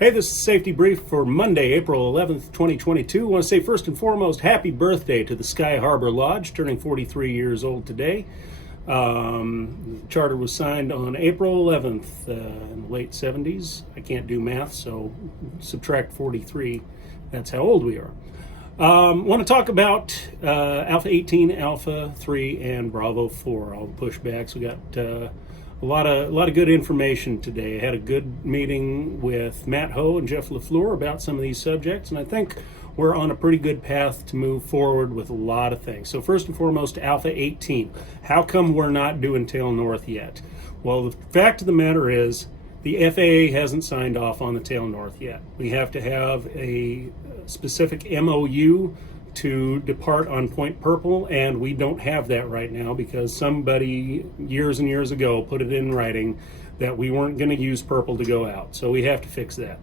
Hey, this is Safety Brief for Monday, April 11th, 2022. I want to say first and foremost, happy birthday to the Sky Harbor Lodge, turning 43 years old today. The charter was signed on April 11th in the late 70s. I can't do math, so subtract 43. That's how old we are. Want to talk about Alpha 18, Alpha 3, and Bravo 4, all the pushbacks. We got a lot of good information today. I had a good meeting with Matt Ho and Jeff LaFleur about some of these subjects, and I think we're on a pretty good path to move forward with a lot of things. So first and foremost, Alpha 18. How come we're not doing tail north yet? Well, the fact of the matter is the FAA hasn't signed off on the tail north yet. We have to have a specific MOU to depart on Point Purple, and we don't have that right now because somebody years and years ago put it in writing that we weren't going to use Purple to go out. So we have to fix that.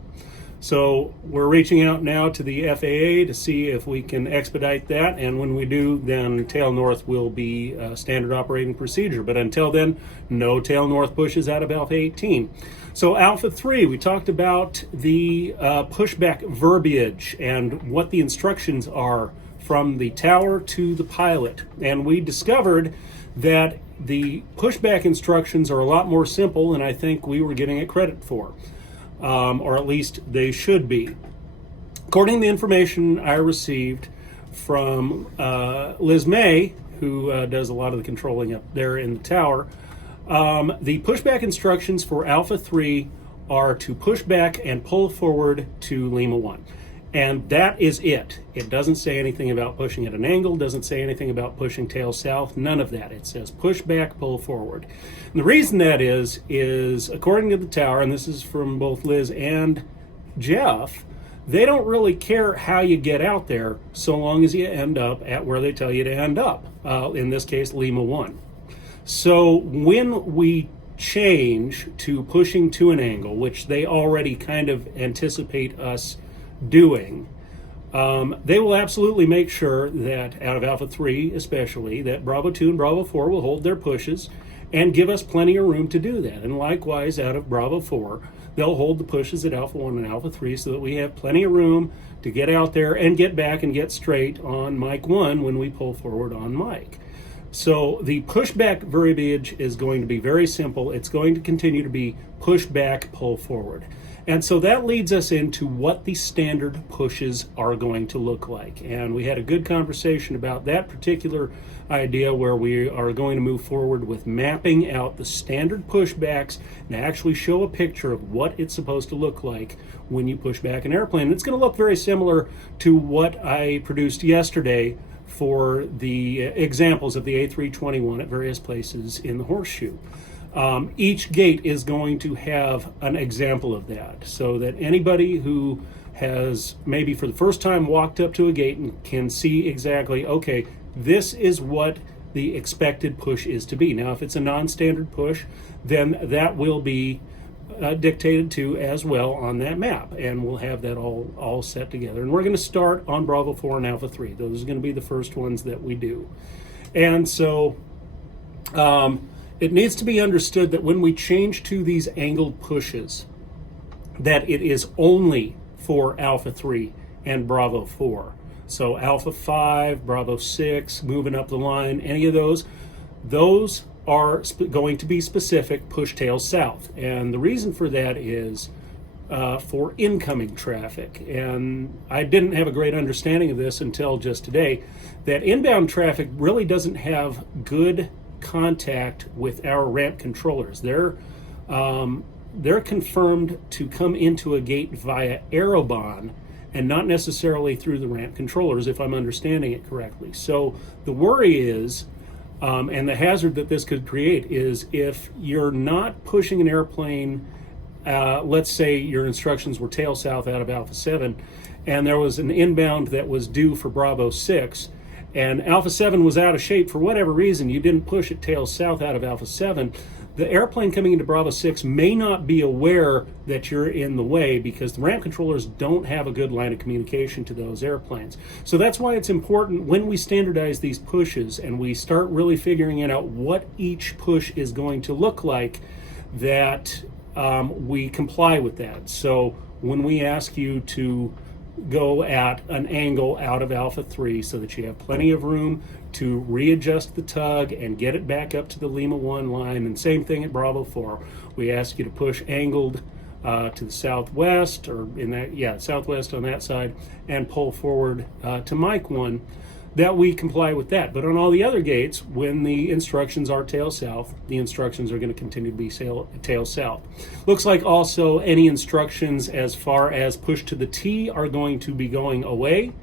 So we're reaching out now to the FAA to see if we can expedite that, and when we do, then tail north will be a standard operating procedure. But until then, no tail north pushes out of Alpha 18. So Alpha 3, we talked about the pushback verbiage and what the instructions are from the tower to the pilot. And we discovered that the pushback instructions are a lot more simple than I think we were giving it credit for. Or at least they should be. According to the information I received from Liz May, who does a lot of the controlling up there in the tower, the pushback instructions for Alpha 3 are to push back and pull forward to Lima 1. And that is it. It doesn't say anything about pushing at an angle, doesn't say anything about pushing tail south, none of that. It says push back, pull forward. And the reason that is according to the tower, and this is from both Liz and Jeff, they don't really care how you get out there so long as you end up at where they tell you to end up, in this case, Lima 1. So when we change to pushing to an angle, which they already kind of anticipate us doing, they will absolutely make sure that out of Alpha 3 especially, that Bravo 2 and Bravo 4 will hold their pushes and give us plenty of room to do that. And likewise, out of Bravo 4, they'll hold the pushes at Alpha 1 and Alpha 3 so that we have plenty of room to get out there and get back and get straight on Mike 1 when we pull forward on Mike. So the pushback verbiage is going to be very simple. It's going to continue to be push back, pull forward. And so that leads us into what the standard pushes are going to look like. And we had a good conversation about that particular idea where we are going to move forward with mapping out the standard pushbacks and actually show a picture of what it's supposed to look like when you push back an airplane. It's going to look very similar to what I produced yesterday for the examples of the A321 at various places in the horseshoe. Each gate is going to have an example of that so that anybody who has maybe for the first time walked up to a gate and can see exactly, okay, this is what the expected push is to be. Now, if it's a non-standard push, then that will be dictated to as well on that map, and we'll have that all set together. And we're going to start on Bravo 4 and Alpha 3. Those are going to be the first ones that we do. And so it needs to be understood that when we change to these angled pushes, that it is only for Alpha 3 and Bravo 4. So Alpha 5, Bravo 6, moving up the line, any of those are going to be specific push tail south. And the reason for that is for incoming traffic. And I didn't have a great understanding of this until just today, that inbound traffic really doesn't have good contact with our ramp controllers. They're confirmed to come into a gate via Aerobahn and not necessarily through the ramp controllers, if I'm understanding it correctly. So the worry is, and the hazard that this could create is if you're not pushing an airplane, let's say your instructions were tail south out of Alpha 7, and there was an inbound that was due for Bravo 6, and Alpha 7 was out of shape for whatever reason, you didn't push it tail south out of Alpha 7, the airplane coming into Bravo 6 may not be aware that you're in the way because the ramp controllers don't have a good line of communication to those airplanes. So that's why it's important when we standardize these pushes and we start really figuring out what each push is going to look like, that we comply with that. So when we ask you to go at an angle out of Alpha 3 so that you have plenty of room to readjust the tug and get it back up to the Lima 1 line, and same thing at Bravo 4. We ask you to push angled to the southwest, or southwest on that side, and pull forward to Mike 1, that we comply with that. But on all the other gates, when the instructions are tail south, the instructions are going to continue to be tail south. Looks like also any instructions as far as push to the T are going to be going away.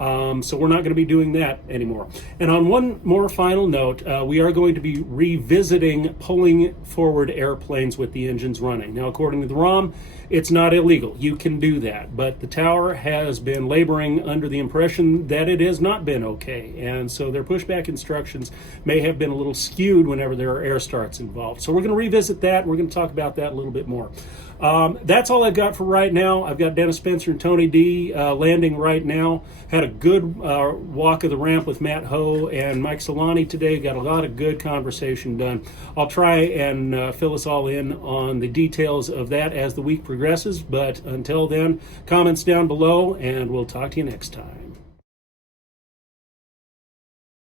So we're not going to be doing that anymore. And on one more final note, we are going to be revisiting pulling forward airplanes with the engines running. Now, according to the ROM, it's not illegal. You can do that. But the tower has been laboring under the impression that it has not been okay. And so their pushback instructions may have been a little skewed whenever there are air starts involved. So we're going to revisit that. We're going to talk about that a little bit more. That's all I've got for right now. I've got Dennis Spencer and Tony D landing right now. Had a good walk of the ramp with Matt Ho and Mike Solani today. Got a lot of good conversation done. I'll try and fill us all in on the details of that as the week progresses. But until then, comments down below, and we'll talk to you next time.